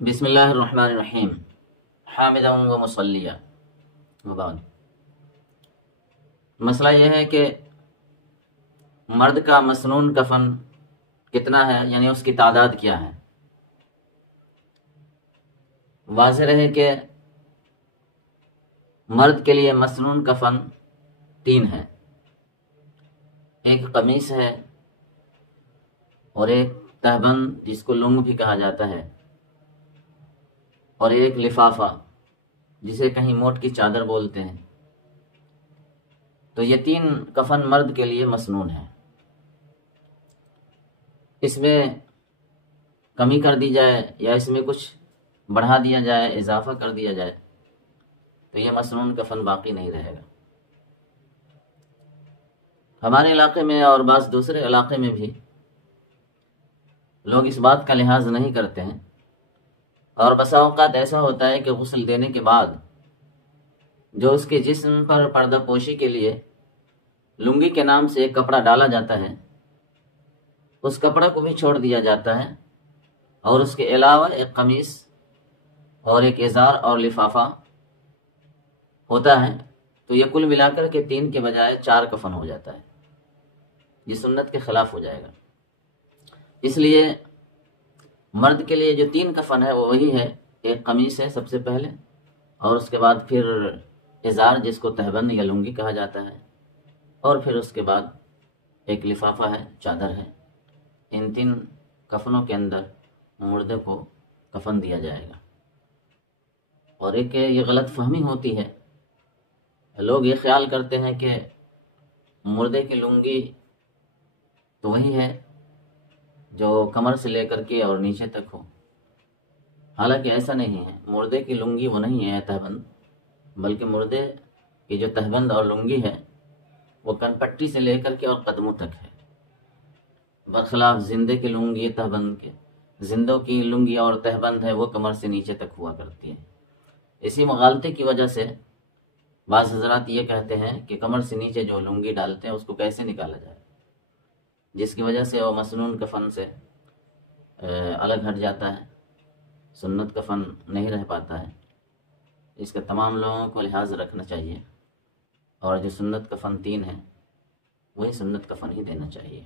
بسم اللہ الرحمن الرحیم حامدا و مصلیہ وبعد۔ مسئلہ یہ ہے کہ مرد کا مسنون کفن کتنا ہے، یعنی اس کی تعداد کیا ہے۔ واضح رہے کہ مرد کے لیے مسنون کفن 3 ہے، ایک قمیص ہے اور ایک تہبند جس کو لنگ بھی کہا جاتا ہے، اور ایک لفافہ جسے کہیں موٹ کی چادر بولتے ہیں۔ تو یہ 3 کفن مرد کے لیے مسنون ہے۔ اس میں کمی کر دی جائے یا اس میں کچھ بڑھا دیا جائے، اضافہ کر دیا جائے تو یہ مسنون کفن باقی نہیں رہے گا۔ ہمارے علاقے میں اور بعض دوسرے علاقے میں بھی لوگ اس بات کا لحاظ نہیں کرتے ہیں، اور بسا اوقات ایسا ہوتا ہے کہ غسل دینے کے بعد جو اس کے جسم پر پردہ پوشی کے لیے لنگی کے نام سے ایک کپڑا ڈالا جاتا ہے، اس کپڑے کو بھی چھوڑ دیا جاتا ہے، اور اس کے علاوہ ایک قمیص اور ایک ازار اور لفافہ ہوتا ہے۔ تو یہ کل ملا کر کے 3 کے بجائے 4 کفن ہو جاتا ہے، یہ سنت کے خلاف ہو جائے گا۔ اس لیے مرد کے لیے جو 3 کفن ہے وہ وہی ہے، ایک قمیص ہے سب سے پہلے، اور اس کے بعد پھر ازار جس کو تہبند یا لنگی کہا جاتا ہے، اور پھر اس کے بعد ایک لفافہ ہے، چادر ہے۔ ان 3 کفنوں کے اندر مردے کو کفن دیا جائے گا۔ اور ایک یہ غلط فہمی ہوتی ہے، لوگ یہ خیال کرتے ہیں کہ مردے کی لنگی تو وہی ہے جو کمر سے لے کر کے اور نیچے تک ہو، حالانکہ ایسا نہیں ہے۔ مردے کی لنگی وہ نہیں ہے تہبند، بلکہ مردے کی جو تہبند اور لنگی ہے وہ کنپٹی سے لے کر کے اور قدموں تک ہے، برخلاف زندے کی لنگی تہبند کے، زندوں کی لنگی اور تہبند ہے وہ کمر سے نیچے تک ہوا کرتی ہے۔ اسی مغالطے کی وجہ سے بعض حضرات یہ کہتے ہیں کہ کمر سے نیچے جو لنگی ڈالتے ہیں اس کو کیسے نکالا جائے، جس کی وجہ سے وہ مسنون کفن سے الگ ہٹ جاتا ہے، سنت کفن نہیں رہ پاتا ہے۔ اس کا تمام لوگوں کو لحاظ رکھنا چاہیے، اور جو سنت کفن 3 ہے وہی سنت کفن ہی دینا چاہیے۔